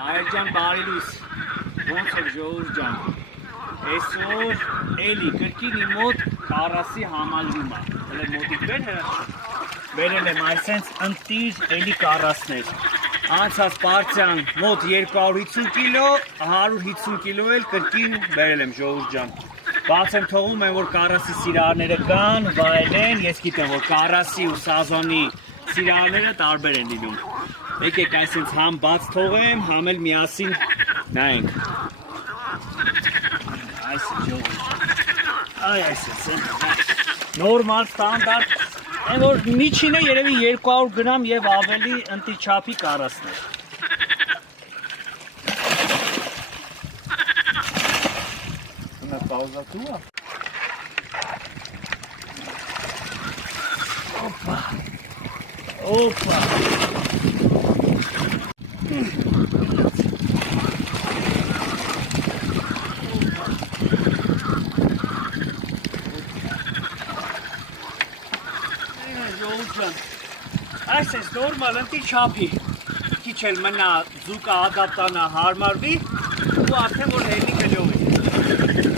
Այրջան բարի լույս, ոնց եք ժողովուրդ ջան, այսօր էլի կրկին իմ մոտ կարասի համալրում է, մոտիկ բերել եմ այսենց ընտիր էլի կարասներ, անցած պարծյան մոտ 250 կիլո, 150 կիլո էլ կրկին բերել եմ ժողովուրդ ջան, բաց եմ թողում եմ, որ կարասի սիրահարները կան, վայելեն, ես գիտեմ, որ կարասի ու սազանի սիրահարները տարբեր են լինում Եկեք այսինց համ բաց թողեմ, համ էլ միասին նայենք Այսինչ ժողովուրդ Նորմալ, ստանդարտ Այն որ միջինը երևի 200 գրամ և ավելի ընտի չափի կարասներ Նա պաուզատու է Օպա Այս ես նորմալ ընտի չափի Քիչ էլ մնա զուկը ադապտանա հարմարվի ու արդեն որ հելի գլյով է